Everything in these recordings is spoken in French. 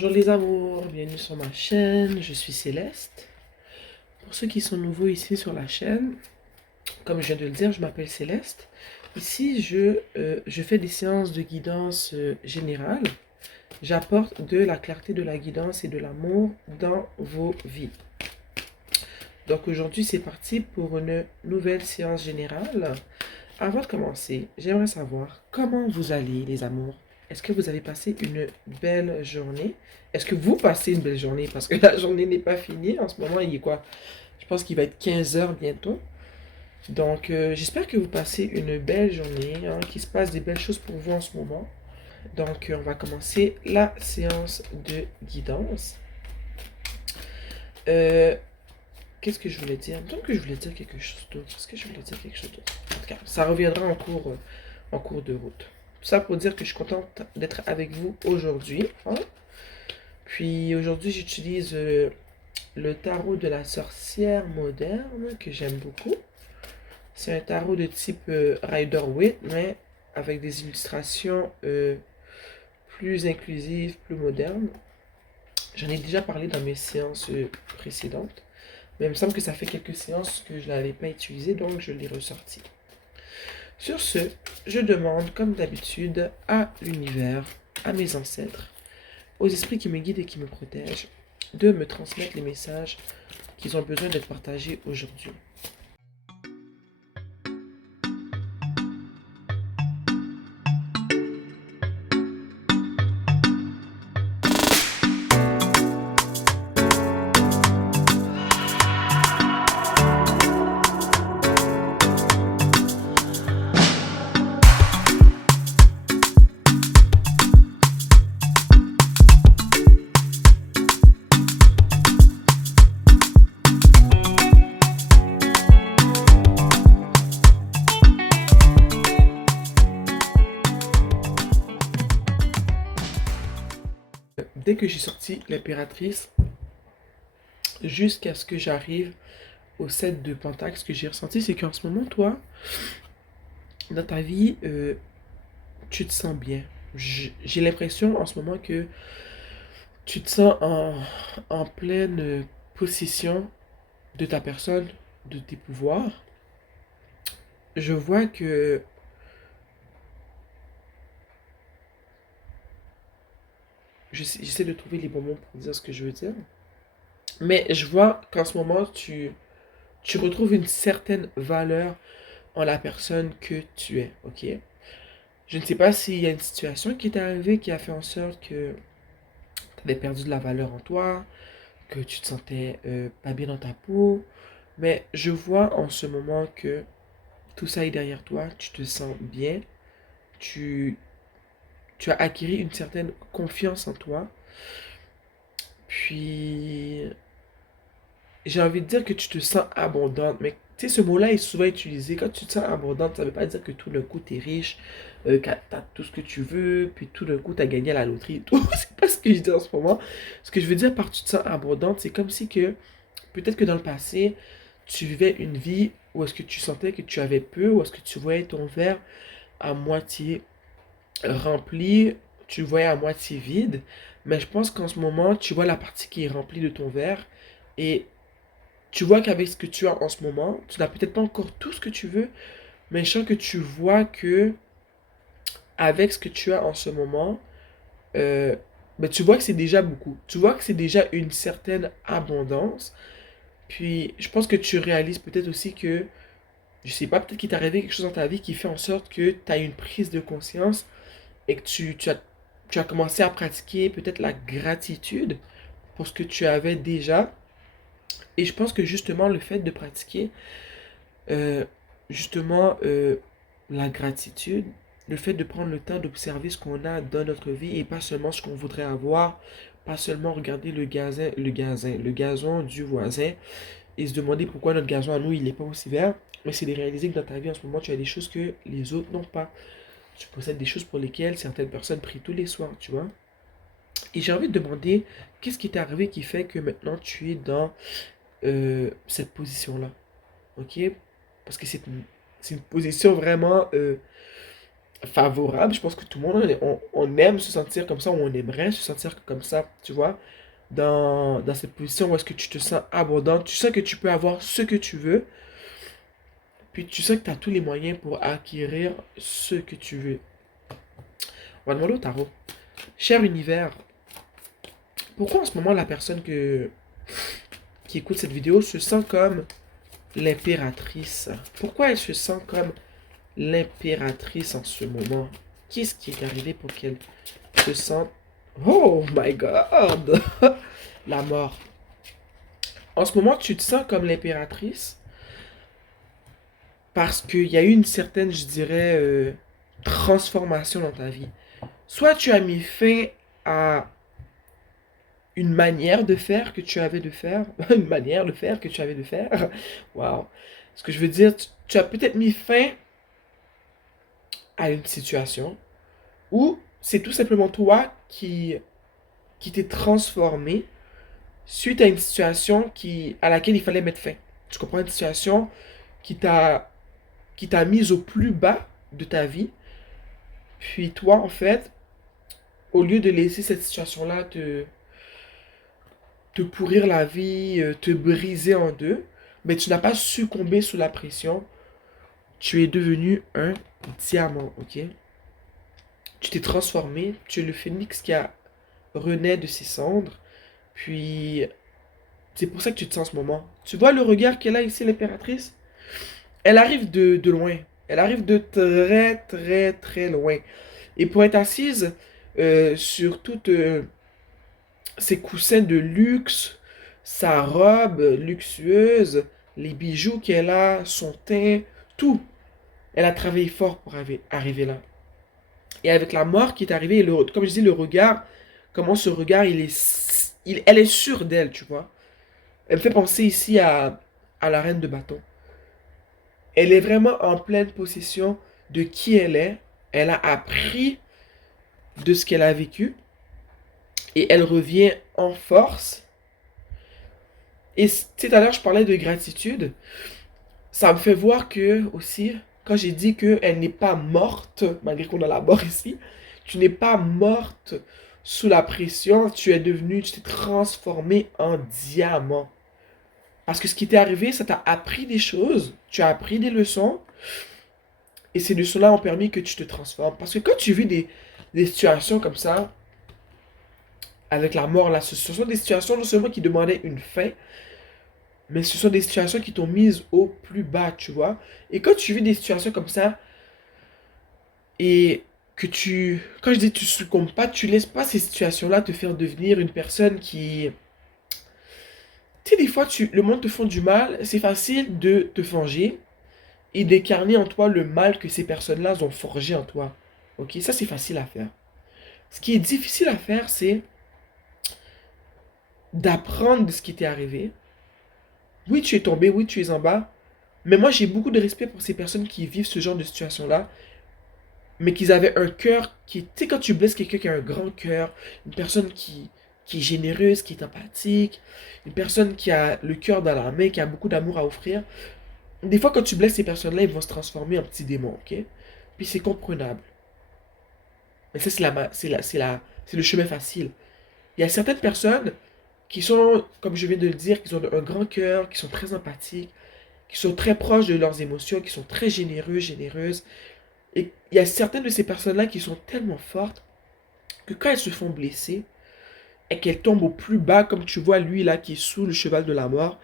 Bonjour les amours, bienvenue sur ma chaîne, je suis Céleste. Pour ceux qui sont nouveaux ici sur la chaîne, comme je viens de le dire, je m'appelle Céleste. Ici, je fais des séances de guidance générale. J'apporte de la clarté, de la guidance et de l'amour dans vos vies. Donc aujourd'hui, c'est parti pour une nouvelle séance générale. Avant de commencer, j'aimerais savoir comment vous allez les amours. Est-ce que vous avez passé une belle journée? Est-ce que vous passez une belle journée? Parce que la journée n'est pas finie. En ce moment, il est quoi? Je pense qu'il va être 15 heures bientôt. Donc, j'espère que vous passez une belle journée, hein, qu'il se passe des belles choses pour vous en ce moment. Donc, on va commencer la séance de guidance. Euh, Qu'est-ce que je voulais dire? Donc que je voulais dire quelque chose d'autre. Est-ce que je voulais dire quelque chose d'autre? En tout cas, ça reviendra en cours de route. Tout ça pour dire que je suis contente d'être avec vous aujourd'hui, hein. Puis aujourd'hui, j'utilise le tarot de la sorcière moderne que j'aime beaucoup. C'est un tarot de type Rider-Waite, mais avec des illustrations plus inclusives, plus modernes. J'en ai déjà parlé dans mes séances précédentes. Mais il me semble que ça fait quelques séances que je ne l'avais pas utilisé, donc je l'ai ressorti. Sur ce, je demande, comme d'habitude, à l'univers, à mes ancêtres, aux esprits qui me guident et qui me protègent, de me transmettre les messages qu'ils ont besoin d'être partagés aujourd'hui. Dès que j'ai sorti l'impératrice, jusqu'à ce que j'arrive au set de Pentacle, ce que j'ai ressenti, c'est qu'en ce moment, toi, dans ta vie, tu te sens bien. J'ai l'impression en ce moment que tu te sens en pleine possession de ta personne, de tes pouvoirs. Je vois que j'essaie de trouver les bons mots pour dire ce que je veux dire. Mais je vois qu'en ce moment, tu retrouves une certaine valeur en la personne que tu es, ok? Je ne sais pas s'il y a une situation qui t'est arrivée qui a fait en sorte que tu avais perdu de la valeur en toi, que tu te sentais pas bien dans ta peau. Mais je vois en ce moment que tout ça est derrière toi, tu te sens bien, tu, tu as acquis une certaine confiance en toi. Puis, j'ai envie de dire que tu te sens abondante, mais tu sais, ce mot-là est souvent utilisé. Quand tu te sens abondante, ça veut pas dire que tout d'un coup, tu es riche, que tu as tout ce que tu veux, puis tout d'un coup, tu as gagné à la loterie. Tout, c'est pas ce que je dis en ce moment. Ce que je veux dire par tu te sens abondante, c'est comme si que, peut-être que dans le passé, tu vivais une vie où est-ce que tu sentais que tu avais peu, où est-ce que tu voyais ton verre à moitié rempli, tu le voyais à moitié vide. Mais je pense qu'en ce moment, tu vois la partie qui est remplie de ton verre et tu vois qu'avec ce que tu as en ce moment, tu n'as peut-être pas encore tout ce que tu veux, mais je sens que tu vois que avec ce que tu as en ce moment, euh, ben, tu vois que c'est déjà beaucoup. Tu vois que c'est déjà une certaine abondance. Puis je pense que tu réalises peut-être aussi que, je sais pas, peut-être qu'il t'est arrivé quelque chose dans ta vie qui fait en sorte que tu as une prise de conscience et que tu as commencé à pratiquer peut-être la gratitude pour ce que tu avais déjà. Et je pense que justement le fait de pratiquer euh, justement la gratitude, le fait de prendre le temps d'observer ce qu'on a dans notre vie et pas seulement ce qu'on voudrait avoir, pas seulement regarder le gazon du voisin et se demander pourquoi notre gazon à nous il n'est pas aussi vert, mais c'est de réaliser que dans ta vie en ce moment tu as des choses que les autres n'ont pas. Tu possèdes des choses pour lesquelles certaines personnes prient tous les soirs, tu vois. Et j'ai envie de demander, qu'est-ce qui t'est arrivé qui fait que maintenant tu es dans cette position-là? Ok? Parce que c'est une position vraiment favorable. Je pense que tout le monde, on aime se sentir comme ça, ou on aimerait se sentir comme ça, tu vois, dans cette position où est-ce que tu te sens abondante, tu sens que tu peux avoir ce que tu veux, puis tu sens que tu as tous les moyens pour acquérir ce que tu veux. On va demander au tarot. Cher univers, pourquoi en ce moment la personne qui écoute cette vidéo se sent comme l'impératrice? Pourquoi elle se sent comme l'impératrice en ce moment? Qu'est-ce qui est arrivé pour qu'elle se sente... Oh my god! La mort. En ce moment, tu te sens comme l'impératrice parce qu'il y a eu une certaine, je dirais, transformation dans ta vie. Soit tu as mis fin à une manière de faire que tu avais de faire, une manière de faire que tu avais de faire. Waouh. Ce que je veux dire, tu as peut-être mis fin à une situation ou c'est tout simplement toi qui t'es transformé suite à une situation à laquelle il fallait mettre fin. Tu comprends, une situation qui t'a qui t'a mise au plus bas de ta vie. Puis toi, en fait, au lieu de laisser cette situation-là te pourrir la vie, te briser en deux, mais tu n'as pas succombé sous la pression. Tu es devenu un diamant, ok? Tu t'es transformé, tu es le phénix qui a renaît de ses cendres. Puis, c'est pour ça que tu te sens en ce moment. Tu vois le regard qu'elle a ici, l'impératrice? Elle arrive de loin. Elle arrive de très, très, très loin. Et pour être assise sur toutes ses coussins de luxe, sa robe luxueuse, les bijoux qu'elle a, son teint, tout. Elle a travaillé fort pour arriver là. Et avec la mort qui est arrivée, comme je dis, le regard, comment ce regard, elle est sûre d'elle, tu vois. Elle me fait penser ici à la reine de bâton. Elle est vraiment en pleine possession de qui elle est. Elle a appris de ce qu'elle a vécu. Et elle revient en force. Et tout à l'heure, je parlais de gratitude. Ça me fait voir que, aussi, quand j'ai dit qu'elle n'est pas morte, malgré qu'on a la mort ici, tu n'es pas morte sous la pression, tu t'es transformé en diamant. Parce que ce qui t'est arrivé, ça t'a appris des choses, tu as appris des leçons, et ces leçons-là ont permis que tu te transformes. Parce que quand tu vis des situations comme ça, avec la mort, là, ce sont des situations non seulement qui demandaient une fin, mais ce sont des situations qui t'ont mise au plus bas, tu vois. Et quand tu vis des situations comme ça, et quand je dis tu succombes pas, tu laisses pas ces situations-là te faire devenir une personne qui... Tu sais, des fois, le monde te font du mal, c'est facile de te venger et d'incarner en toi le mal que ces personnes-là ont forgé en toi. Ok, ça c'est facile à faire. Ce qui est difficile à faire, c'est d'apprendre de ce qui t'est arrivé. Oui, tu es tombé, oui, tu es en bas, mais moi j'ai beaucoup de respect pour ces personnes qui vivent ce genre de situation-là, mais qu'ils avaient un cœur qui... Tu sais, quand tu blesses quelqu'un qui a un grand cœur, une personne qui est généreuse, qui est empathique, une personne qui a le cœur dans la main, qui a beaucoup d'amour à offrir, des fois quand tu blesses ces personnes-là, ils vont se transformer en petits démons, ok? Puis c'est comprenable. Mais ça, c'est le chemin facile. Il y a certaines personnes qui sont, comme je viens de le dire, qui ont un grand cœur, qui sont très empathiques, qui sont très proches de leurs émotions, qui sont très généreuses. Et il y a certaines de ces personnes-là qui sont tellement fortes que quand elles se font blesser et qu'elles tombent au plus bas, comme tu vois lui là qui est sous le cheval de la mort,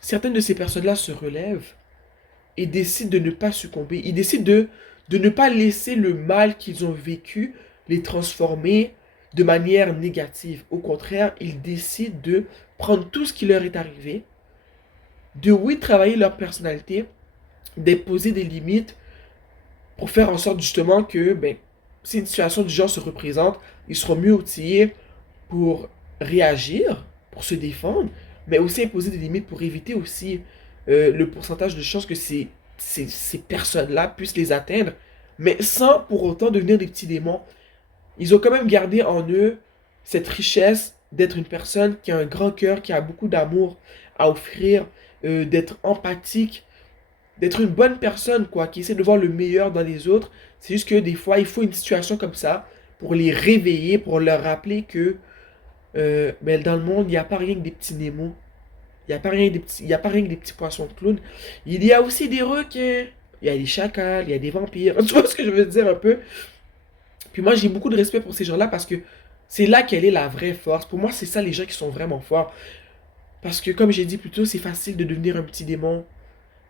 certaines de ces personnes-là se relèvent et décident de ne pas succomber. Ils décident de ne pas laisser le mal qu'ils ont vécu les transformer de manière négative. Au contraire, ils décident de prendre tout ce qui leur est arrivé, de oui travailler leur personnalité, d'imposer des limites pour faire en sorte justement que ben, si une situation du genre se représente, ils seront mieux outillés pour réagir, pour se défendre, mais aussi imposer des limites pour éviter aussi le pourcentage de chances que ces personnes-là puissent les atteindre, mais sans pour autant devenir des petits démons. Ils ont quand même gardé en eux cette richesse d'être une personne qui a un grand cœur, qui a beaucoup d'amour à offrir, d'être empathique, d'être une bonne personne, quoi, qui essaie de voir le meilleur dans les autres. C'est juste que des fois, il faut une situation comme ça pour les réveiller, pour leur rappeler que ben, dans le monde, il n'y a pas rien que des petits Nemo. Il n'y a pas rien que des petits, il y a pas rien que des petits poissons de clown. Il y a aussi des requins. Il y a des chacals, il y a des vampires. Tu vois ce que je veux dire un peu? Puis moi, j'ai beaucoup de respect pour ces gens-là parce que c'est là qu'elle est la vraie force. Pour moi, c'est ça les gens qui sont vraiment forts. Parce que comme j'ai dit plus tôt, c'est facile de devenir un petit démon.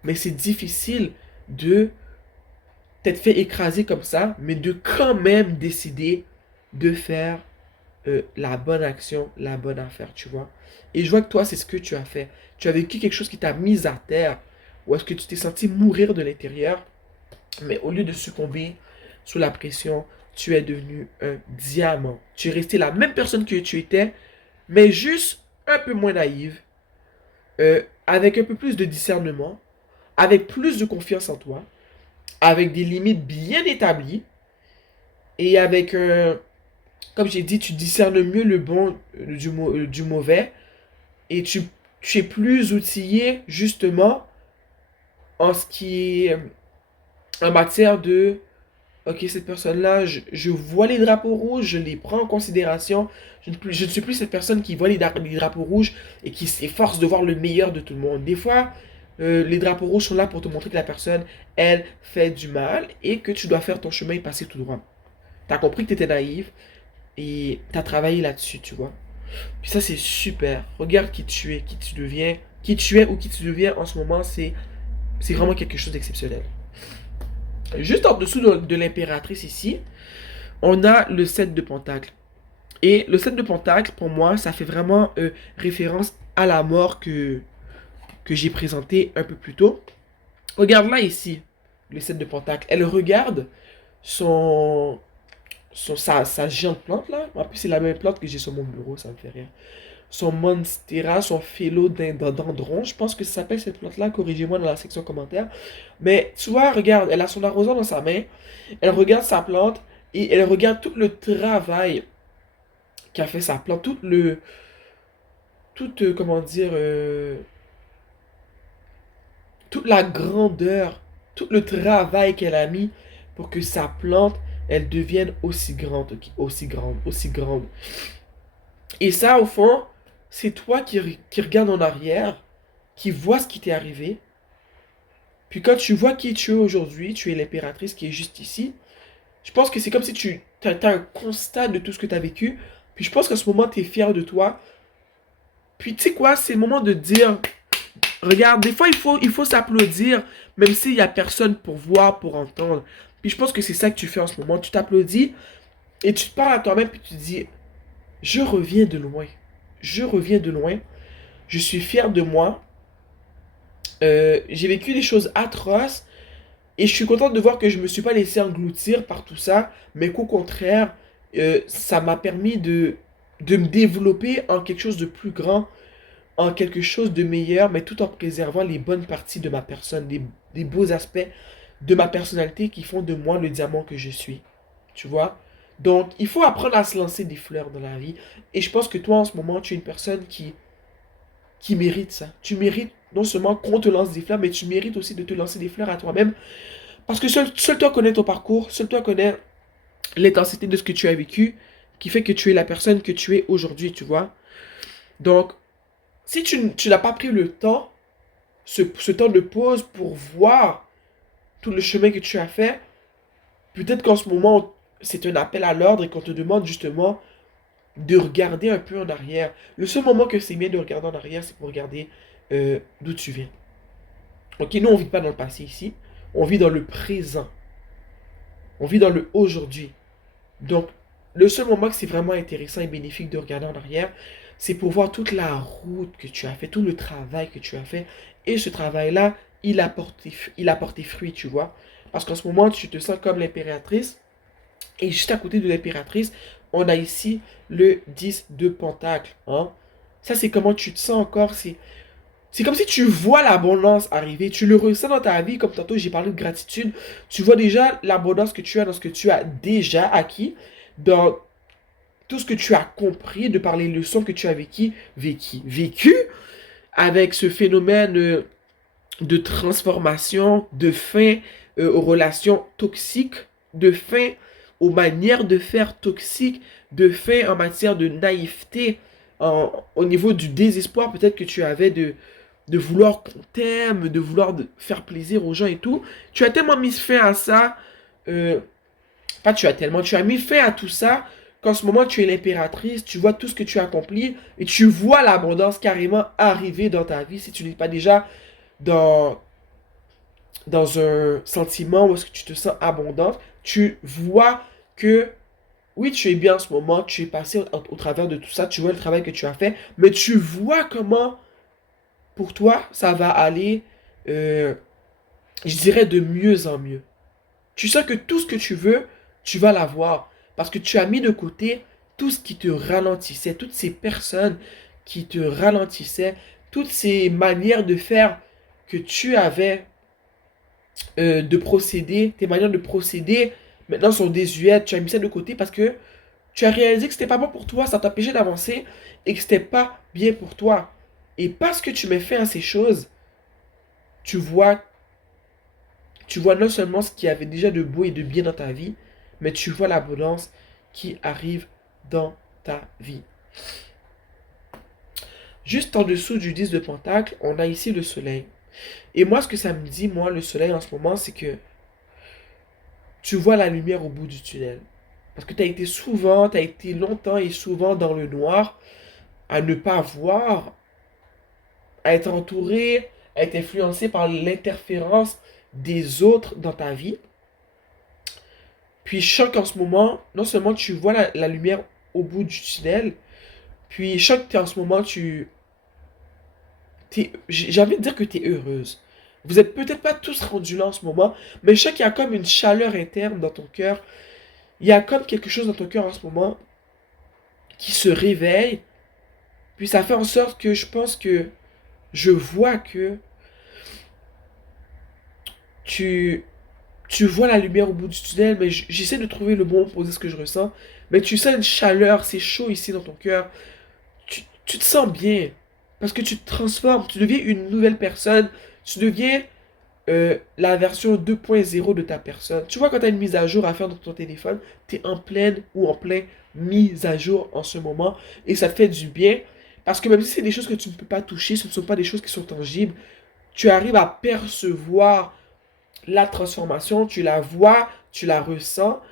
Mais c'est difficile de t'être fait écraser comme ça, mais de quand même décider de faire la bonne action, la bonne affaire, tu vois. Et je vois que toi, c'est ce que tu as fait. Tu as vécu quelque chose qui t'a mis à terre, ou est-ce que tu t'es senti mourir de l'intérieur, mais au lieu de succomber sous la pression, tu es devenu un diamant. Tu es resté la même personne que tu étais, mais juste un peu moins naïve, avec un peu plus de discernement, avec plus de confiance en toi, avec des limites bien établies, et avec un, comme j'ai dit, tu discernes mieux le bon du mauvais et tu es plus outillé justement en ce qui est en matière de ok, cette personne-là, je vois les drapeaux rouges, je les prends en considération. Je ne suis plus cette personne qui voit les drapeaux rouges et qui s'efforce de voir le meilleur de tout le monde. Des fois, les drapeaux rouges sont là pour te montrer que la personne, elle, fait du mal et que tu dois faire ton chemin et passer tout droit. T'as compris que t'étais naïf et t'as travaillé là-dessus, tu vois. Puis ça, c'est super. Regarde qui tu es, qui tu deviens. Qui tu es ou qui tu deviens en ce moment, c'est vraiment quelque chose d'exceptionnel. Juste en dessous de l'impératrice ici, on a le 7 de Pentacle. Et le 7 de Pentacle, pour moi, ça fait vraiment référence à la mort que j'ai présenté un peu plus tôt. Regarde là ici, le 7 de Pentacle. Elle regarde son, sa géante plante là. En plus, c'est la même plante que j'ai sur mon bureau, ça me fait rire. Son Monstera, son philodendron, je pense que ça s'appelle cette plante-là, corrigez-moi dans la section commentaires. Mais tu vois, regarde, elle a son arrosoir dans sa main, elle regarde sa plante et elle regarde tout le travail qu'a fait sa plante, comment dire, toute la grandeur, tout le travail qu'elle a mis pour que sa plante, elle devienne aussi grande, ok, aussi grande, aussi grande. Et ça, au fond, c'est toi qui regarde en arrière, qui vois ce qui t'est arrivé. Puis quand tu vois qui tu es aujourd'hui, tu es l'impératrice qui est juste ici. Je pense que c'est comme si tu as un constat de tout ce que tu as vécu. Puis je pense qu'à ce moment, tu es fier de toi. Puis tu sais quoi, c'est le moment de dire, regarde, des fois il faut s'applaudir, même s'il n'y a personne pour voir, pour entendre. Puis je pense que c'est ça que tu fais en ce moment. Tu t'applaudis et tu te parles à toi-même, puis tu te dis, je reviens de loin. Je reviens de loin. Je suis fier de moi. J'ai vécu des choses atroces et je suis content de voir que je me suis pas laissé engloutir par tout ça, mais qu'au contraire, ça m'a permis de me développer en quelque chose de plus grand, en quelque chose de meilleur, mais tout en préservant les bonnes parties de ma personne, des beaux aspects de ma personnalité qui font de moi le diamant que je suis. Tu vois? Donc, il faut apprendre à se lancer des fleurs dans la vie. Et je pense que toi, en ce moment, tu es une personne qui mérite ça. Tu mérites non seulement qu'on te lance des fleurs, mais tu mérites aussi de te lancer des fleurs à toi-même. Parce que seul toi connais ton parcours, seul toi connais l'intensité de ce que tu as vécu, qui fait que tu es la personne que tu es aujourd'hui, tu vois. Donc, si tu n'as pas pris le temps, ce temps de pause pour voir tout le chemin que tu as fait, peut-être qu'en ce moment, c'est un appel à l'ordre et qu'on te demande justement de regarder un peu en arrière. Le seul moment que c'est bien de regarder en arrière, c'est pour regarder d'où tu viens. Ok, nous, on vit pas dans le passé ici. On vit dans le présent. On vit dans le aujourd'hui. Donc, le seul moment que c'est vraiment intéressant et bénéfique de regarder en arrière, c'est pour voir toute la route que tu as fait, tout le travail que tu as fait. Et ce travail-là, il a porté fruit, tu vois. Parce qu'en ce moment, tu te sens comme l'impératrice. Et juste à côté de l'impératrice, on a ici le 10 de Pentacle. Hein? Ça, c'est comment tu te sens encore. C'est comme si tu vois l'abondance arriver. Tu le ressens dans ta vie. Comme tantôt, j'ai parlé de gratitude. Tu vois déjà l'abondance que tu as dans ce que tu as déjà acquis. Dans tout ce que tu as compris de par les leçons que tu as vécu avec ce phénomène de transformation, de fin aux relations toxiques, de fin aux manières de faire toxiques, de fin en matière de naïveté, au niveau du désespoir peut-être que tu avais de vouloir qu'on t'aime, de vouloir faire plaisir aux gens et tout. Tu as tellement mis fin à ça, euh, pas tu as tellement, tu as mis fin à tout ça qu'en ce moment tu es l'impératrice, tu vois tout ce que tu as accompli et tu vois l'abondance carrément arriver dans ta vie si tu n'es pas déjà dans, dans un sentiment où est-ce que tu te sens abondante, tu vois que oui, tu es bien en ce moment, tu es passé au travers de tout ça, tu vois le travail que tu as fait, mais tu vois comment pour toi ça va aller, euh, je dirais de mieux en mieux. Tu sens que tout ce que tu veux, tu vas l'avoir. Parce que tu as mis de côté tout ce qui te ralentissait, toutes ces personnes qui te ralentissaient, toutes ces manières de faire que tu avais de procéder, tes manières de procéder maintenant sont désuètes, tu as mis ça de côté parce que tu as réalisé que c'était pas bon pour toi, ça t'empêchait d'avancer et que c'était pas bien pour toi. Et parce que tu mets fin à ces choses, tu vois, tu vois non seulement ce qu'il y avait déjà de beau et de bien dans ta vie, mais tu vois l'abondance qui arrive dans ta vie. Juste en dessous du 10 de Pentacle, on a ici le soleil. Et moi, ce que ça me dit, moi, le soleil en ce moment, c'est que tu vois la lumière au bout du tunnel. Parce que tu as été longtemps et souvent dans le noir, à ne pas voir, à être entouré, à être influencé par l'interférence des autres dans ta vie. Puis choc en ce moment, non seulement tu vois la lumière au bout du tunnel, puis choc en ce moment, j'ai envie de dire que tu es heureuse. Vous êtes peut-être pas tous rendus là en ce moment, mais je sais qu'il y a comme une chaleur interne dans ton cœur. Il y a comme quelque chose dans ton cœur en ce moment qui se réveille. Puis ça fait en sorte que je pense que je vois que tu, tu vois la lumière au bout du tunnel, mais j'essaie de trouver le bon mot pour dire ce que je ressens. Mais tu sens une chaleur, c'est chaud ici dans ton cœur. Tu te sens bien. Parce que tu te transformes, tu deviens une nouvelle personne. Tu deviens la version 2.0 de ta personne. Tu vois, quand tu as une mise à jour à faire dans ton téléphone, tu es en pleine ou en plein mise à jour en ce moment. Et ça te fait du bien. Parce que même si c'est des choses que tu ne peux pas toucher, ce ne sont pas des choses qui sont tangibles, tu arrives à percevoir la transformation, tu la vois, tu la ressens.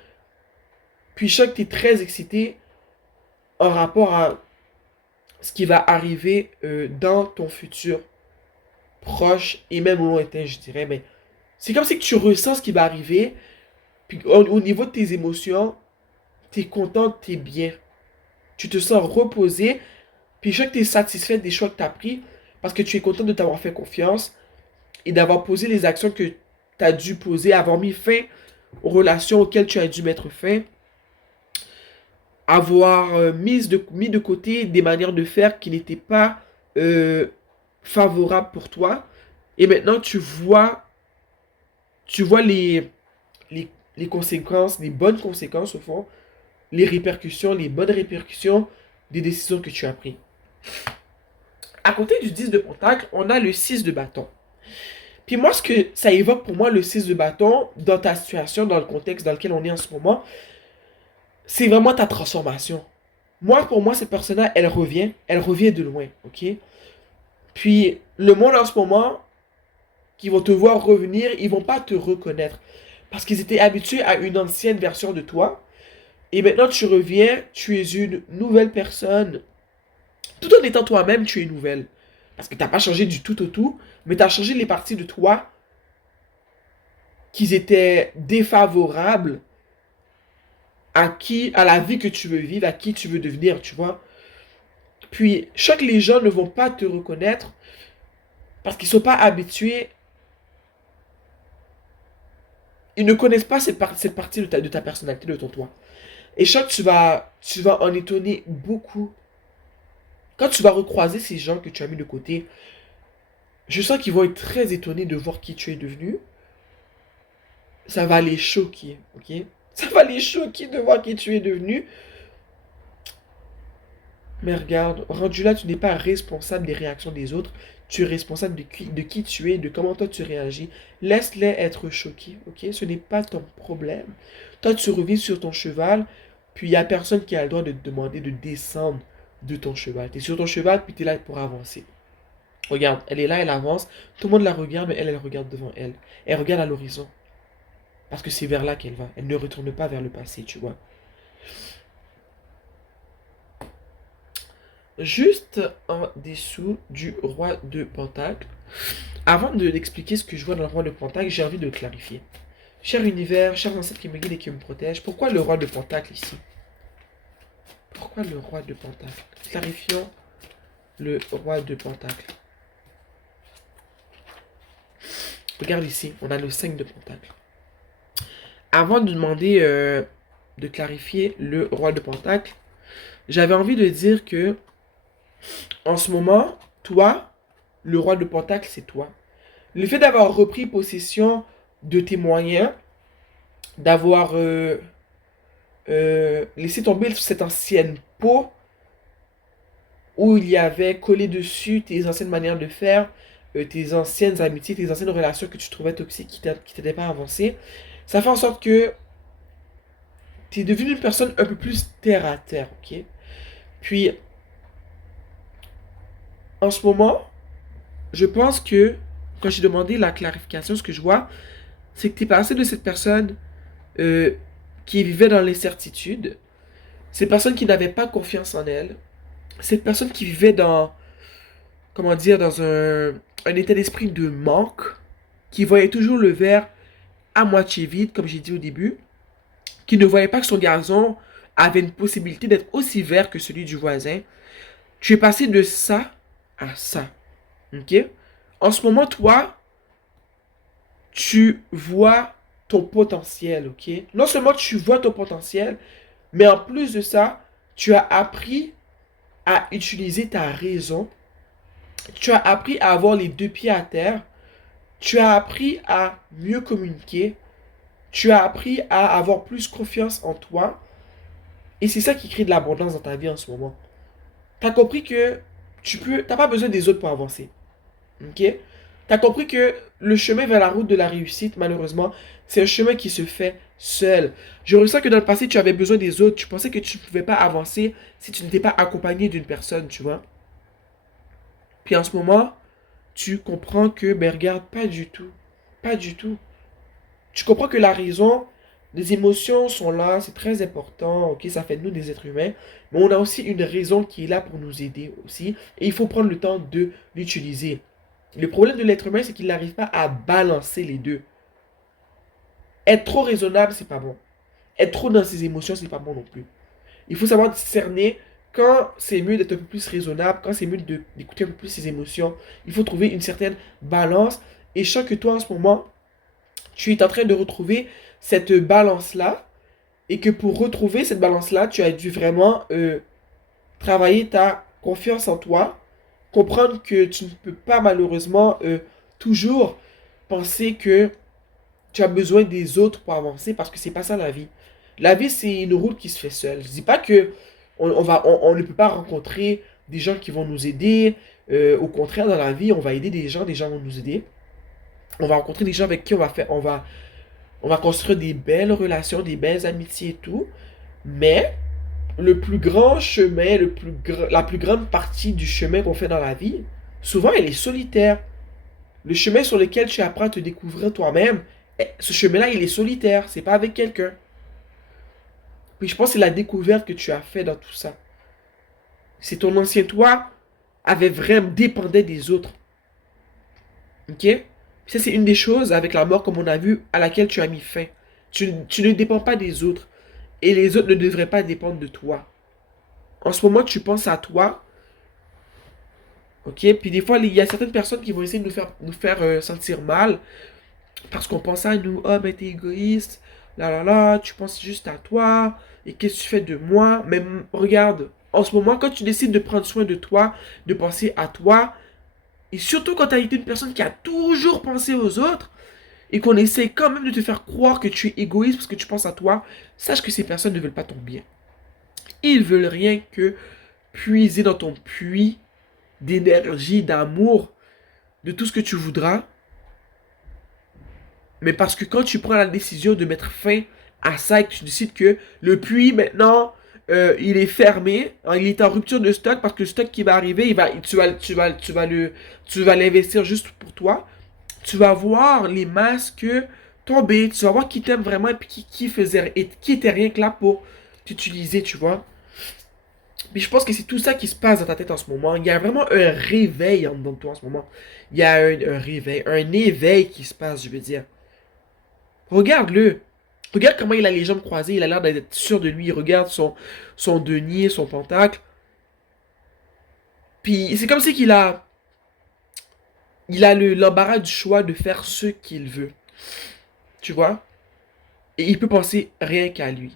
Puis je sais que tu es très excité en rapport à ce qui va arriver dans ton futur proche et même lointain, je dirais. Mais c'est comme si que tu ressens ce qui va arriver. Puis au niveau de tes émotions, tu es content, tu es bien. Tu te sens reposé. Puis je sais que tu es satisfait des choix que tu as pris parce que tu es content de t'avoir fait confiance et d'avoir posé les actions que tu as dû poser, avoir mis fin aux relations auxquelles tu as dû mettre fin, avoir mis de côté des manières de faire qui n'étaient pas euh, favorables pour toi. Et maintenant, tu vois les conséquences, les bonnes conséquences au fond, les répercussions, les bonnes répercussions des décisions que tu as prises. À côté du 10 de Pentacle, on a le 6 de bâton. Puis moi, ce que ça évoque pour moi, le 6 de bâton, dans ta situation, dans le contexte dans lequel on est en ce moment, c'est vraiment ta transformation. Moi, pour moi, cette personne-là, elle revient de loin, ok? Puis, le monde en ce moment, qui vont te voir revenir, ils vont pas te reconnaître. Parce qu'ils étaient habitués à une ancienne version de toi. Et maintenant, tu reviens, tu es une nouvelle personne. Tout en étant toi-même, tu es nouvelle. Parce que tu n'as pas changé du tout au tout, mais tu as changé les parties de toi qui étaient défavorables à la vie que tu veux vivre, à qui tu veux devenir, tu vois. Puis, chaque les gens ne vont pas te reconnaître parce qu'ils ne sont pas habitués, ils ne connaissent pas cette partie de ta personnalité, de ton toi. Et chaque tu vas en étonner beaucoup. Quand tu vas recroiser ces gens que tu as mis de côté, je sens qu'ils vont être très étonnés de voir qui tu es devenu. Ça va les choquer, ok? Ça va les choquer de voir qui tu es devenu. Mais regarde, rendu là, tu n'es pas responsable des réactions des autres. Tu es responsable de qui tu es, de comment toi tu réagis. Laisse-les être choqués, ok? Ce n'est pas ton problème. Toi, tu reviens sur ton cheval, puis il n'y a personne qui a le droit de te demander de descendre de ton cheval. Tu es sur ton cheval, puis tu es là pour avancer. Regarde, elle est là, elle avance. Tout le monde la regarde, mais elle regarde devant elle. Elle regarde à l'horizon. Parce que c'est vers là qu'elle va. Elle ne retourne pas vers le passé, tu vois. Juste en dessous du roi de Pentacle. Avant de d'expliquer ce que je vois dans le roi de Pentacle, j'ai envie de clarifier. Cher univers, chers ancêtres qui me guident et qui me protègent, pourquoi le roi de Pentacle ici? Pourquoi le roi de Pentacle? Clarifions le roi de Pentacle. Regarde ici, on a le 5 de Pentacle. Avant de demander de clarifier le roi de Pentacle, j'avais envie de dire que en ce moment, toi, le roi de Pentacle, c'est toi. Le fait d'avoir repris possession de tes moyens, d'avoir laissé tomber cette ancienne peau où il y avait collé dessus tes anciennes manières de faire, tes anciennes amitiés, tes anciennes relations que tu trouvais toxiques, qui t'aidaient pas à avancer, ça fait en sorte que tu es devenu une personne un peu plus terre à terre, ok? Puis, en ce moment, je pense que quand j'ai demandé la clarification, ce que je vois, c'est que tu es passé de cette personne euh, qui vivait dans l'incertitude, cette personne qui n'avait pas confiance en elle, cette personne qui vivait dans, comment dire, dans un état d'esprit de manque, qui voyait toujours le verre à moitié vide, comme j'ai dit au début, qui ne voyait pas que son gazon avait une possibilité d'être aussi vert que celui du voisin. Tu es passé de ça à ça. Ok? En ce moment, toi, tu vois ton potentiel, ok? Non seulement tu vois ton potentiel, mais en plus de ça, tu as appris à utiliser ta raison. Tu as appris à avoir les deux pieds à terre. Tu as appris à mieux communiquer. Tu as appris à avoir plus confiance en toi. Et c'est ça qui crée de l'abondance dans ta vie en ce moment. Tu as compris que t'as pas besoin des autres pour avancer. Ok? Tu as compris que le chemin vers la route de la réussite, malheureusement, c'est un chemin qui se fait seul. Je ressens que dans le passé, tu avais besoin des autres. Tu pensais que tu ne pouvais pas avancer si tu n'étais pas accompagné d'une personne, tu vois. Puis en ce moment, tu comprends que, ben regarde, pas du tout. Pas du tout. Tu comprends que la raison, les émotions sont là, c'est très important, ok, ça fait de nous des êtres humains, mais on a aussi une raison qui est là pour nous aider aussi, et il faut prendre le temps de l'utiliser. Le problème de l'être humain, c'est qu'il n'arrive pas à balancer les deux. Être trop raisonnable, c'est pas bon. Être trop dans ses émotions, c'est pas bon non plus. Il faut savoir discerner quand c'est mieux d'être un peu plus raisonnable, quand c'est mieux d'écouter un peu plus ses émotions. Il faut trouver une certaine balance, et je sens que toi, en ce moment, tu es en train de retrouver cette balance-là et que pour retrouver cette balance-là, tu as dû vraiment travailler ta confiance en toi, comprendre que tu ne peux pas malheureusement toujours penser que tu as besoin des autres pour avancer parce que c'est pas ça la vie. La vie, c'est une route qui se fait seule. Je dis pas que on ne peut pas rencontrer des gens qui vont nous aider. Au contraire, dans la vie, on va aider des gens vont nous aider. On va rencontrer des gens avec qui on va construire des belles relations, des belles amitiés et tout. Mais le plus grand chemin, la plus grande partie du chemin qu'on fait dans la vie, souvent elle est solitaire. Le chemin sur lequel tu apprends à te découvrir toi-même, ce chemin-là, il est solitaire. C'est pas avec quelqu'un. Puis je pense que c'est la découverte que tu as fait dans tout ça. C'est ton ancien toi avait vraiment dépendait des autres. Ok? Puis ça, c'est une des choses avec la mort, comme on a vu, à laquelle tu as mis fin. Tu ne dépends pas des autres. Et les autres ne devraient pas dépendre de toi. En ce moment, tu penses à toi. Ok? Puis des fois, il y a certaines personnes qui vont essayer de nous faire sentir mal. Parce qu'on pense à nous. Oh, mais t'es égoïste. Là, là, là. Tu penses juste à toi. Et qu'est-ce que tu fais de moi? Mais regarde. En ce moment, quand tu décides de prendre soin de toi, de penser à toi, et surtout quand tu as été une personne qui a toujours pensé aux autres, et qu'on essaie quand même de te faire croire que tu es égoïste parce que tu penses à toi, sache que ces personnes ne veulent pas ton bien. Ils veulent rien que puiser dans ton puits d'énergie, d'amour, de tout ce que tu voudras. Mais parce que quand tu prends la décision de mettre fin à ça et que tu décides que le puits maintenant il est fermé, hein, il est en rupture de stock parce que le stock qui va arriver, tu vas l'investir juste pour toi. Tu vas voir les masques tomber, tu vas voir qui t'aime vraiment et puis qui était rien que là pour t'utiliser, tu vois. Mais je pense que c'est tout ça qui se passe dans ta tête en ce moment. Il y a vraiment un réveil en dedans de toi en ce moment. Il y a un réveil, un éveil qui se passe, je veux dire. Regarde-le. Regarde comment il a les jambes croisées. Il a l'air d'être sûr de lui. Regarde son denier, son pentacle. Puis c'est comme si il a l'embarras du choix de faire ce qu'il veut. Tu vois? Et il peut penser rien qu'à lui.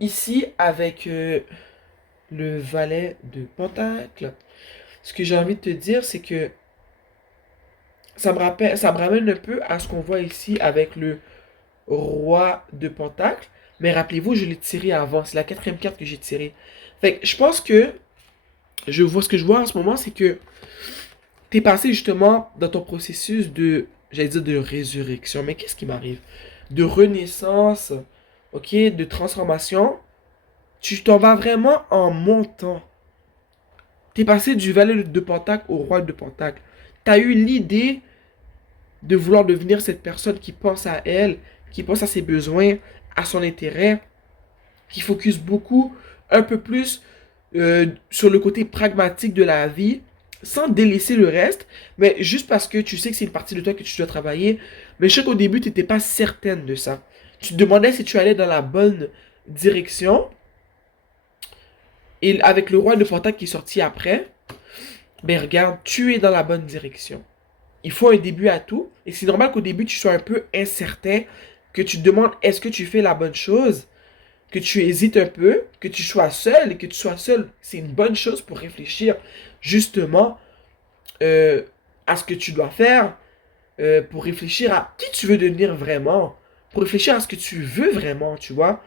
Ici, avec le valet de pentacle, ce que j'ai envie de te dire, c'est que ça me ramène un peu à ce qu'on voit ici avec le roi de pentacle. Mais rappelez-vous, je l'ai tiré avant. C'est la quatrième carte que j'ai tirée. Fait que je pense que ce que je vois en ce moment, c'est que t'es passé justement dans ton processus de, j'allais dire de résurrection. Mais qu'est-ce qui m'arrive? De renaissance, ok, de transformation. Tu t'en vas vraiment en montant. T'es passé du valet de pentacle au roi de pentacle. T'as eu l'idée de vouloir devenir cette personne qui pense à elle, qui pense à ses besoins, à son intérêt, qui focus beaucoup, un peu plus sur le côté pragmatique de la vie, sans délaisser le reste, mais juste parce que tu sais que c'est une partie de toi que tu dois travailler. Mais je sais qu'au début, tu n'étais pas certaine de ça. Tu te demandais si tu allais dans la bonne direction. Et avec le roi de Pentacle qui est sorti après, ben regarde, tu es dans la bonne direction. Il faut un début à tout. Et c'est normal qu'au début, tu sois un peu incertain, que tu te demandes est-ce que tu fais la bonne chose, que tu hésites un peu, que tu sois seul. Et que tu sois seul, c'est une bonne chose pour réfléchir justement euh, à ce que tu dois faire, pour réfléchir à qui tu veux devenir vraiment, pour réfléchir à ce que tu veux vraiment, tu vois.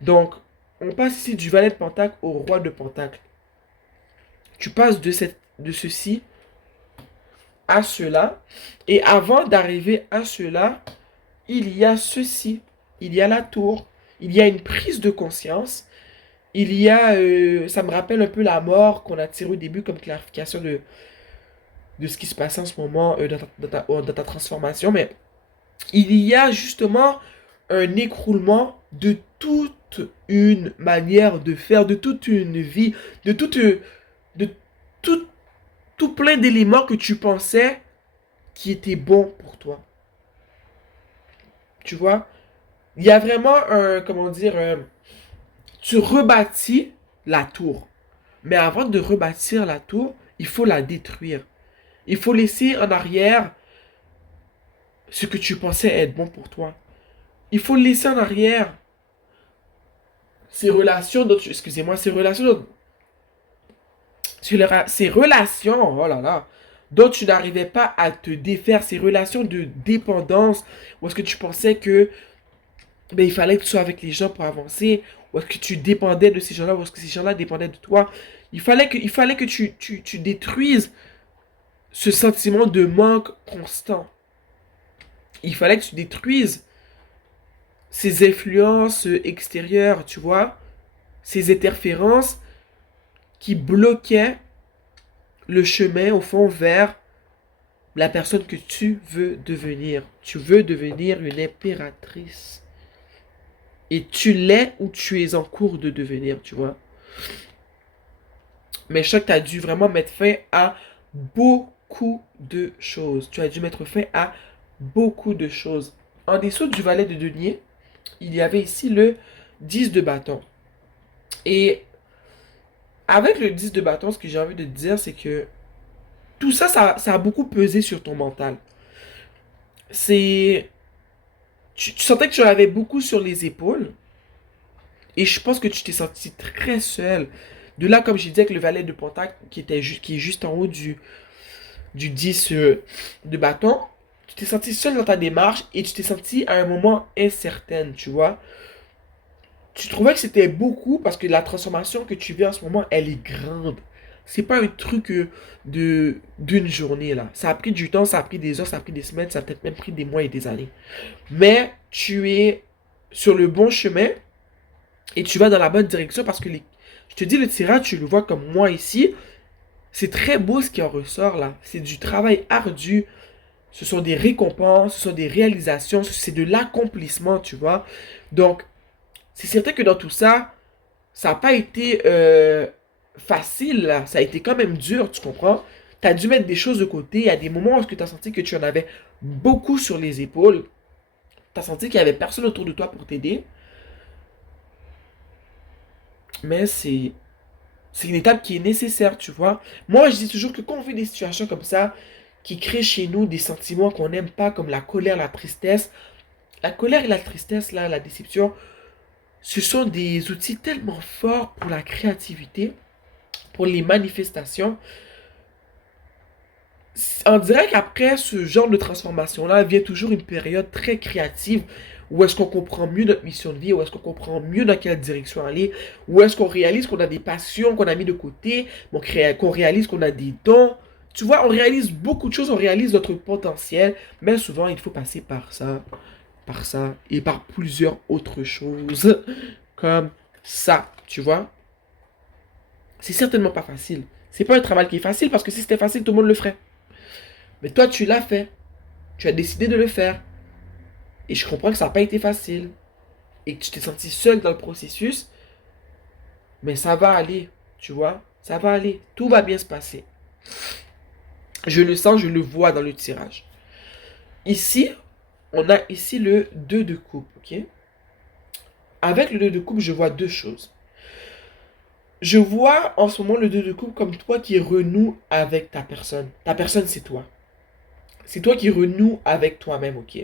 Donc, on passe ici du valet de Pentacle au roi de Pentacle. Tu passes de ceci à cela. Et avant d'arriver à cela, il y a ceci. Il y a la tour. Il y a une prise de conscience. Il y a, ça me rappelle un peu la mort qu'on a tiré au début comme clarification de ce qui se passe en ce moment dans ta transformation. Mais il y a justement un écroulement de toute une manière de faire, de toute une vie, de tout, tout plein d'éléments que tu pensais qui étaient bons pour toi. Tu vois? Il y a vraiment un, comment dire, tu rebâtis la tour. Mais avant de rebâtir la tour, il faut la détruire. Il faut laisser en arrière ce que tu pensais être bon pour toi. Il faut laisser en arrière ces relations dont excusez-moi, ces relations, oh là là, dont tu n'arrivais pas à te défaire, ces relations de dépendance, où est-ce que tu pensais que ben, il fallait que tu sois avec les gens pour avancer, ou est-ce que tu dépendais de ces gens-là, ou est-ce que ces gens-là dépendaient de toi. Il fallait que tu détruises ce sentiment de manque constant. Il fallait que tu détruises ces influences extérieures, tu vois, ces interférences qui bloquaient le chemin au fond vers la personne que tu veux devenir. Tu veux devenir une impératrice. Et tu l'es ou tu es en cours de devenir, tu vois. Mais je sais que tu as dû vraiment mettre fin à beaucoup de choses. Tu as dû mettre fin à beaucoup de choses. En dessous du valet de denier, il y avait ici le 10 de bâton. Et avec le 10 de bâton, ce que j'ai envie de te dire, c'est que tout ça, ça a beaucoup pesé sur ton mental. C'est... Tu sentais que tu en avais beaucoup sur les épaules. Et je pense que tu t'es senti très seul. De là, comme je disais, avec le valet de Pentacle qui est juste en haut du 10 de bâton, tu t'es senti seul dans ta démarche et tu t'es senti à un moment incertaine, tu vois. tu trouvais que c'était beaucoup parce que la transformation que tu vis en ce moment, elle est grande. C'est pas un truc d'une journée là. Ça a pris du temps, ça a pris des heures, ça a pris des semaines, ça a peut-être même pris des mois et des années. Mais tu es sur le bon chemin et tu vas dans la bonne direction parce que je te dis, le tirage, tu le vois comme moi ici. C'est très beau ce qui en ressort là. C'est du travail ardu. Ce sont des récompenses, ce sont des réalisations, c'est de l'accomplissement, tu vois. Donc, c'est certain que dans tout ça, ça n'a pas été facile, là. Ça a été quand même dur, tu comprends? Tu as dû mettre des choses de côté. Il y a des moments où tu as senti que tu en avais beaucoup sur les épaules. Tu as senti qu'il n'y avait personne autour de toi pour t'aider. Mais c'est une étape qui est nécessaire, tu vois. Moi, je dis toujours que quand on vit des situations comme ça, qui créent chez nous des sentiments qu'on n'aime pas, comme la colère, la colère et la tristesse, là, la déception, ce sont des outils tellement forts pour la créativité, pour les manifestations. On dirait qu'après ce genre de transformation-là, vient toujours une période très créative où est-ce qu'on comprend mieux notre mission de vie, où est-ce qu'on comprend mieux dans quelle direction aller, où est-ce qu'on réalise qu'on a des passions qu'on a mis de côté, qu'on réalise qu'on a des dons. Tu vois, on réalise beaucoup de choses, on réalise notre potentiel, mais souvent il faut passer par ça et par plusieurs autres choses comme ça, tu vois. C'est certainement pas facile. C'est pas un travail qui est facile parce que si c'était facile, tout le monde le ferait. Mais toi, tu l'as fait. Tu as décidé de le faire. Et je comprends que ça n'a pas été facile. Et que tu t'es senti seul dans le processus. Mais ça va aller. Tu vois? Ça va aller. Tout va bien se passer. Je le sens, je le vois dans le tirage. Ici, on a ici le 2 de coupe. Ok? Avec le 2 de coupe, je vois deux choses. Je vois en ce moment le 2 de coupe comme toi qui renoue avec ta personne. Ta personne, c'est toi. C'est toi qui renoue avec toi-même, ok?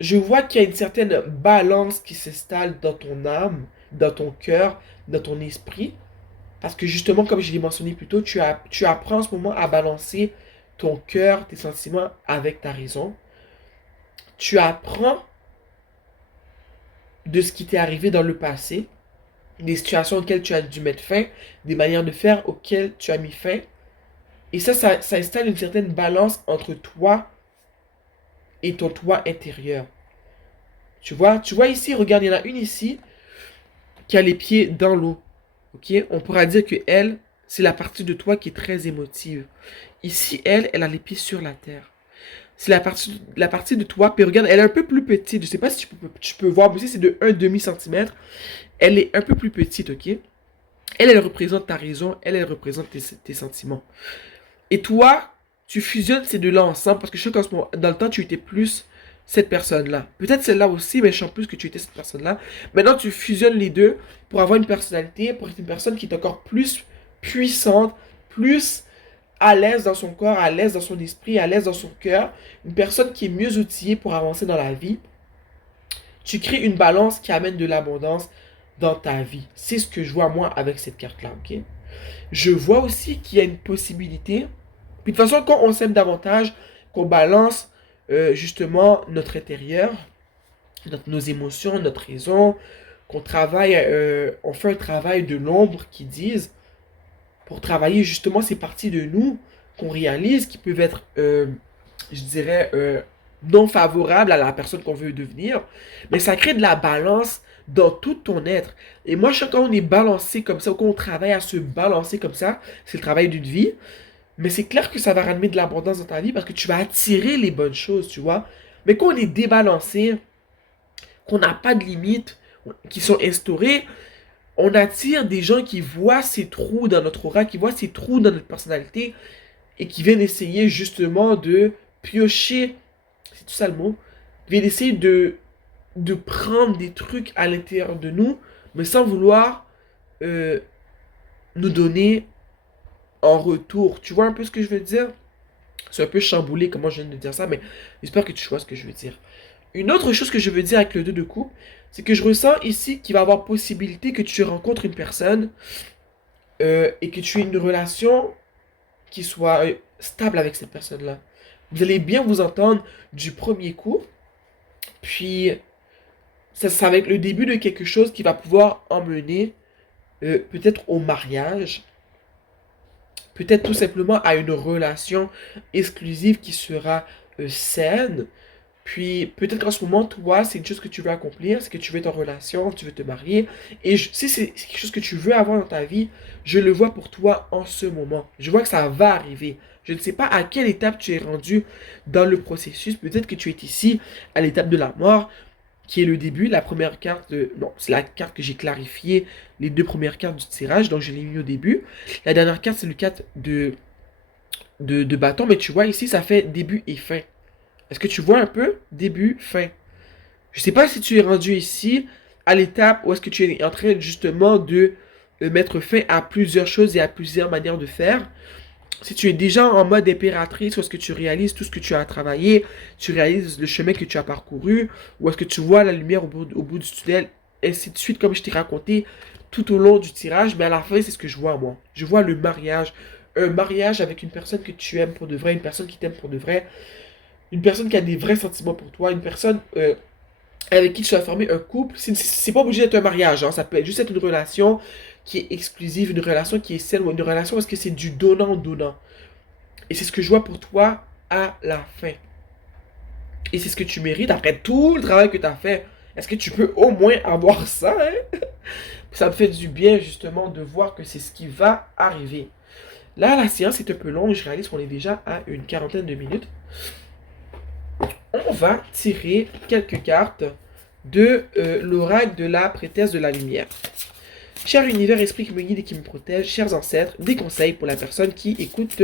Je vois qu'il y a une certaine balance qui s'installe dans ton âme, dans ton cœur, dans ton esprit. Parce que justement, comme je l'ai mentionné plus tôt, tu apprends en ce moment à balancer ton cœur, tes sentiments avec ta raison. Tu apprends de ce qui t'est arrivé dans le passé, des situations auxquelles tu as dû mettre fin, des manières de faire auxquelles tu as mis fin. Et ça installe une certaine balance entre toi et ton toi intérieur. Tu vois ici, regarde, il y en a une ici qui a les pieds dans l'eau. Ok? On pourra dire que elle, c'est la partie de toi qui est très émotive. Ici, elle a les pieds sur la terre. C'est la partie de toi. Puis regarde, elle est un peu plus petite. Je sais pas si tu peux voir, mais ici, c'est de un demi centimètre. Elle est un peu plus petite, ok? Elle représente ta raison. Elle représente tes sentiments. Et toi, tu fusionnes ces deux-là ensemble parce que je sais qu'en ce moment, dans le temps, tu étais plus cette personne-là. Peut-être celle-là aussi, mais je sens plus que tu étais cette personne-là. Maintenant, tu fusionnes les deux pour avoir une personnalité, pour être une personne qui est encore plus puissante, plus à l'aise dans son corps, à l'aise dans son esprit, à l'aise dans son cœur. Une personne qui est mieux outillée pour avancer dans la vie. Tu crées une balance qui amène de l'abondance dans ta vie. C'est ce que je vois moi avec cette carte-là, ok? Je vois aussi qu'il y a une possibilité. Puis de toute façon, quand on s'aime davantage, qu'on balance justement notre intérieur, nos émotions, notre raison, qu'on travaille, on fait un travail de l'ombre qui disent, pour travailler justement ces parties de nous qu'on réalise, qui peuvent être, je dirais, non favorables à la personne qu'on veut devenir, mais ça crée de la balance dans tout ton être. Et moi, quand on est balancé comme ça, ou quand on travaille à se balancer comme ça, c'est le travail d'une vie, mais c'est clair que ça va ramener de l'abondance dans ta vie parce que tu vas attirer les bonnes choses, tu vois. Mais quand on est débalancé, qu'on n'a pas de limites qui sont instaurées, on attire des gens qui voient ces trous dans notre aura, qui voient ces trous dans notre personnalité et qui viennent essayer justement de piocher, c'est tout ça le mot, viennent essayer de prendre des trucs à l'intérieur de nous, mais sans vouloir euh, nous donner en retour. Tu vois un peu ce que je veux dire? C'est un peu chamboulé comment je viens de dire ça, mais j'espère que tu vois ce que je veux dire. Une autre chose que je veux dire avec le 2 de coupe, c'est que je ressens ici qu'il va y avoir possibilité que tu rencontres une personne et que tu aies une relation qui soit stable avec cette personne-là. Vous allez bien vous entendre du premier coup, puis ça va être le début de quelque chose qui va pouvoir emmener peut-être au mariage, peut-être tout simplement à une relation exclusive qui sera saine. Puis peut-être qu'en ce moment, toi, c'est une chose que tu veux accomplir, c'est que tu veux être en relation, tu veux te marier. Et si c'est quelque chose que tu veux avoir dans ta vie, je le vois pour toi en ce moment. Je vois que ça va arriver. Je ne sais pas à quelle étape tu es rendu dans le processus. Peut-être que tu es ici à l'étape de la mort, qui est le début. La première carte, non, c'est la carte que j'ai clarifiée, les deux premières cartes du tirage, donc je l'ai mis au début. La dernière carte, c'est le 4 de bâton, mais tu vois ici, ça fait début et fin. Est-ce que tu vois un peu début, fin? Je sais pas si tu es rendu ici à l'étape où est-ce que tu es en train justement de mettre fin à plusieurs choses et à plusieurs manières de faire. Si tu es déjà en mode impératrice, ou est-ce que tu réalises tout ce que tu as travaillé, tu réalises le chemin que tu as parcouru, ou est-ce que tu vois la lumière au bout du tunnel, ainsi de suite, comme je t'ai raconté tout au long du tirage, mais à la fin, c'est ce que je vois moi. Je vois le mariage. Un mariage avec une personne que tu aimes pour de vrai, une personne qui t'aime pour de vrai, une personne qui a des vrais sentiments pour toi, une personne avec qui tu vas former un couple. C'est pas obligé d'être un mariage, hein, ça peut être juste être une relation qui est exclusive, une relation qui est saine, ou une relation parce que c'est du donnant-donnant. Et c'est ce que je vois pour toi à la fin. Et c'est ce que tu mérites après tout le travail que tu as fait. Est-ce que tu peux au moins avoir ça, hein? Ça me fait du bien justement de voir que c'est ce qui va arriver. Là, la séance est un peu longue, je réalise qu'on est déjà à une quarantaine de minutes. On va tirer quelques cartes de l'oracle de la prêtresse de la lumière. Cher univers, esprit qui me guide et qui me protège, chers ancêtres, des conseils pour la personne qui écoute,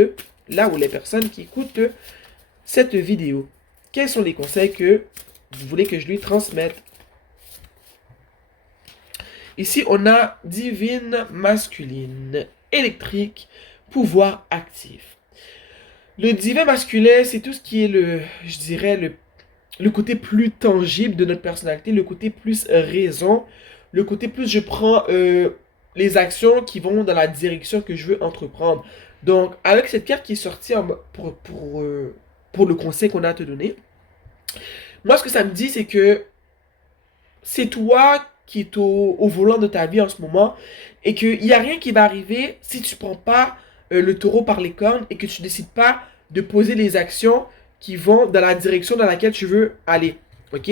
là où les personnes qui écoutent cette vidéo. Quels sont les conseils que vous voulez que je lui transmette? Ici, on a divine masculine, électrique, pouvoir actif. Le divin masculin, c'est tout ce qui est je dirais, le côté plus tangible de notre personnalité, le côté plus raison, le côté plus je prends les actions qui vont dans la direction que je veux entreprendre. Donc, avec cette carte qui est sortie pour le conseil qu'on a à te donner, moi, ce que ça me dit, c'est que c'est toi qui es au volant de ta vie en ce moment et qu'il n'y a rien qui va arriver si tu prends pas le taureau par les cornes et que tu décides pas de poser les actions qui vont dans la direction dans laquelle tu veux aller. Ok?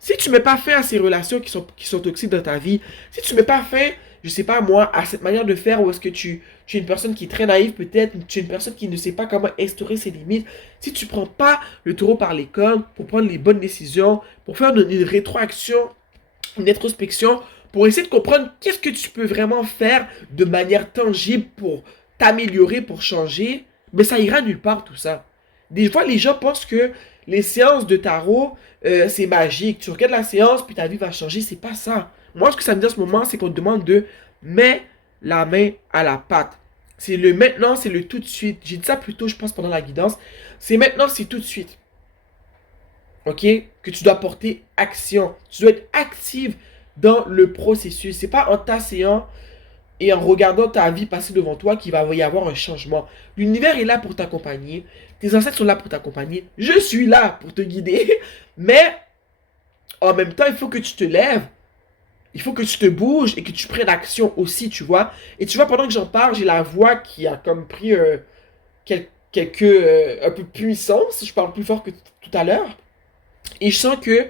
Si tu mets pas fin à ces relations qui sont toxiques dans ta vie, si tu mets pas fin, je sais pas moi, à cette manière de faire où est-ce que tu es une personne qui est très naïve peut-être, tu es une personne qui ne sait pas comment instaurer ses limites, si tu prends pas le taureau par les cornes pour prendre les bonnes décisions, pour faire une rétroaction, une introspection, pour essayer de comprendre qu'est-ce que tu peux vraiment faire de manière tangible pour t'améliorer, pour changer, mais ça ira nulle part tout ça. Des fois, les gens pensent que les séances de tarot, c'est magique. Tu regardes la séance, puis ta vie va changer. C'est pas ça. Moi, ce que ça me dit en ce moment, c'est qu'on te demande de mettre la main à la pâte. C'est le maintenant, c'est le tout de suite. J'ai dit ça plus tôt, je pense, pendant la guidance. C'est maintenant, c'est tout de suite. Ok? Que tu dois porter action. Tu dois être active dans le processus. C'est pas en t'asseyant et en regardant ta vie passer devant toi qu'il va y avoir un changement. L'univers est là pour t'accompagner. Tes ancêtres sont là pour t'accompagner. Je suis là pour te guider. Mais en même temps, il faut que tu te lèves. Il faut que tu te bouges et que tu prennes action aussi, tu vois. Et tu vois, pendant que j'en parle, j'ai la voix qui a comme pris quelques un peu de puissance. Je parle plus fort que tout à l'heure. Et je sens que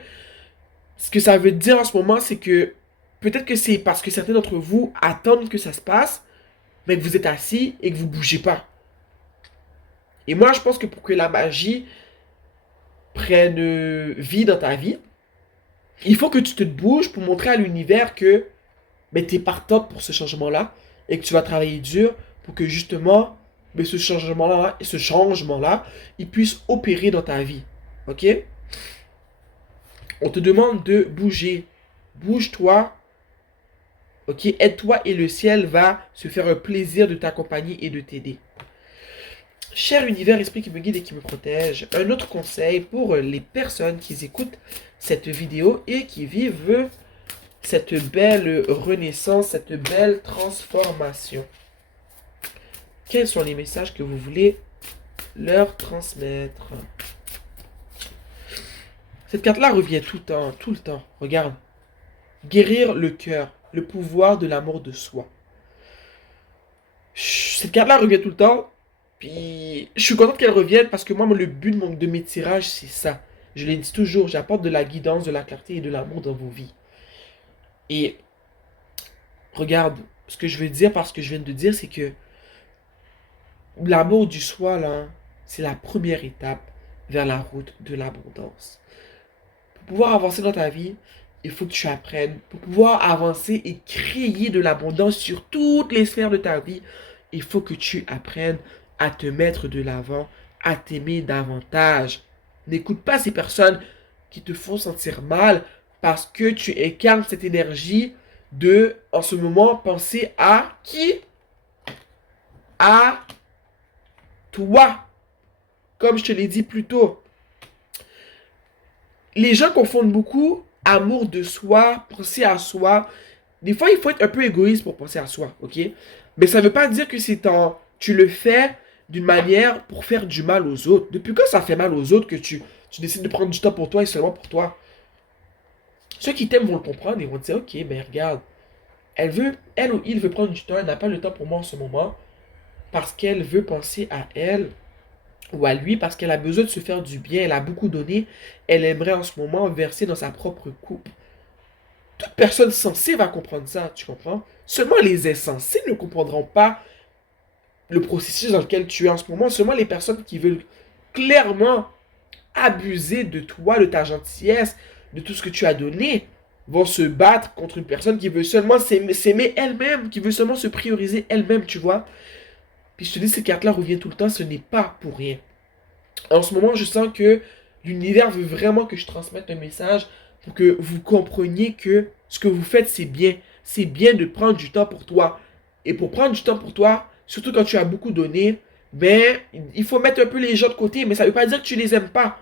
ce que ça veut dire en ce moment, c'est que peut-être que c'est parce que certains d'entre vous attendent que ça se passe, mais que vous êtes assis et que vous ne bougez pas. Et moi, je pense que pour que la magie prenne vie dans ta vie, il faut que tu te bouges pour montrer à l'univers que tu es partante pour ce changement-là et que tu vas travailler dur pour que justement ce changement-là, il puisse opérer dans ta vie. Ok? On te demande de bouger. Bouge-toi. Ok? Aide-toi et le ciel va se faire un plaisir de t'accompagner et de t'aider. Cher univers, esprit qui me guide et qui me protège, un autre conseil pour les personnes qui écoutent cette vidéo et qui vivent cette belle renaissance, cette belle transformation. Quels sont les messages que vous voulez leur transmettre? Cette carte-là revient tout le temps, tout le temps. Regarde. Guérir le cœur, le pouvoir de l'amour de soi. Cette carte-là revient tout le temps. Puis je suis content qu'elle revienne parce que moi, le but de mes tirages, c'est ça. Je l'ai dit toujours, j'apporte de la guidance, de la clarté et de l'amour dans vos vies. Et regarde, ce que je veux dire par ce que je viens de dire, c'est que l'amour du soi, là, c'est la première étape vers la route de l'abondance. Pour pouvoir avancer dans ta vie, il faut que tu apprennes. Pour pouvoir avancer et créer de l'abondance sur toutes les sphères de ta vie, il faut que tu apprennes à te mettre de l'avant, à t'aimer davantage. N'écoute pas ces personnes qui te font sentir mal parce que tu incarnes cette énergie de, en ce moment, penser à qui? À toi. Comme je te l'ai dit plus tôt. Les gens confondent beaucoup amour de soi, penser à soi. Des fois, il faut être un peu égoïste pour penser à soi, ok? Mais ça ne veut pas dire que tu le fais d'une manière pour faire du mal aux autres. Depuis quand ça fait mal aux autres que tu décides de prendre du temps pour toi et seulement pour toi? Ceux qui t'aiment vont le comprendre et vont te dire, ok, ben regarde, elle ou il veut prendre du temps, elle n'a pas le temps pour moi en ce moment, parce qu'elle veut penser à elle ou à lui, parce qu'elle a besoin de se faire du bien, elle a beaucoup donné, elle aimerait en ce moment verser dans sa propre coupe. Toute personne sensée va comprendre ça, tu comprends? Seulement les insensés ne comprendront pas le processus dans lequel tu es en ce moment. Seulement les personnes qui veulent clairement abuser de toi, de ta gentillesse, de tout ce que tu as donné, vont se battre contre une personne qui veut seulement s'aimer elle-même, qui veut seulement se prioriser elle-même, tu vois. Puis je te dis, cette carte-là revient tout le temps, ce n'est pas pour rien. En ce moment, je sens que l'univers veut vraiment que je transmette un message pour que vous compreniez que ce que vous faites, c'est bien. C'est bien de prendre du temps pour toi. Et pour prendre du temps pour toi, surtout quand tu as beaucoup donné, ben, il faut mettre un peu les gens de côté, mais ça ne veut pas dire que tu les aimes pas.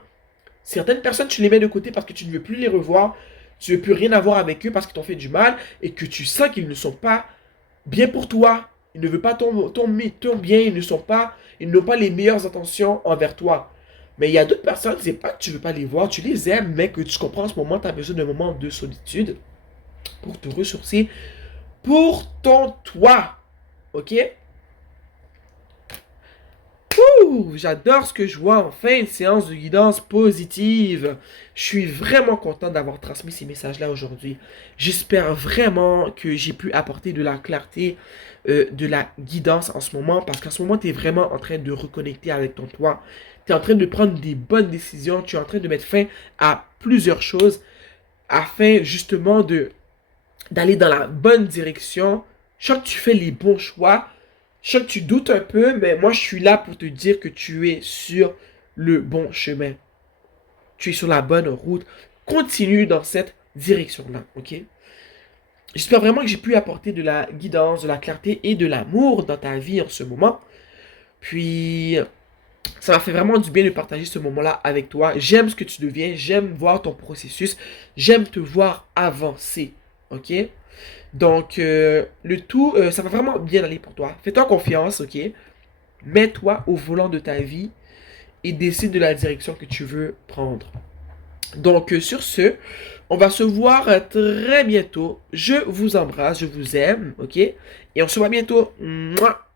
Certaines personnes, tu les mets de côté parce que tu ne veux plus les revoir, tu ne veux plus rien avoir avec eux parce qu'ils t'ont fait du mal et que tu sens qu'ils ne sont pas bien pour toi. Ils ne veulent pas ton bien, ils n'ont pas les meilleures intentions envers toi. Mais il y a d'autres personnes, c'est pas que tu veux pas les voir, tu les aimes, mais que tu comprends en ce moment, tu as besoin d'un moment de solitude pour te ressourcer pour ton toi. Ok? Ouh, j'adore ce que je vois. Enfin, une séance de guidance positive. Je suis vraiment content d'avoir transmis ces messages-là aujourd'hui. J'espère vraiment que j'ai pu apporter de la clarté, de la guidance en ce moment. Parce qu'en ce moment, tu es vraiment en train de reconnecter avec ton toi. Tu es en train de prendre des bonnes décisions. Tu es en train de mettre fin à plusieurs choses afin justement d'aller dans la bonne direction. Je sens que tu fais les bons choix. Je sais que tu doutes un peu, mais moi je suis là pour te dire que tu es sur le bon chemin. Tu es sur la bonne route. Continue dans cette direction-là, ok? J'espère vraiment que j'ai pu apporter de la guidance, de la clarté et de l'amour dans ta vie en ce moment. Puis, ça m'a fait vraiment du bien de partager ce moment-là avec toi. J'aime ce que tu deviens, j'aime voir ton processus, j'aime te voir avancer, ok? Donc, le tout, ça va vraiment bien aller pour toi. Fais-toi confiance, ok? Mets-toi au volant de ta vie et décide de la direction que tu veux prendre. Donc, sur ce, on va se voir très bientôt. Je vous embrasse, je vous aime, ok? Et on se voit bientôt. Mouah.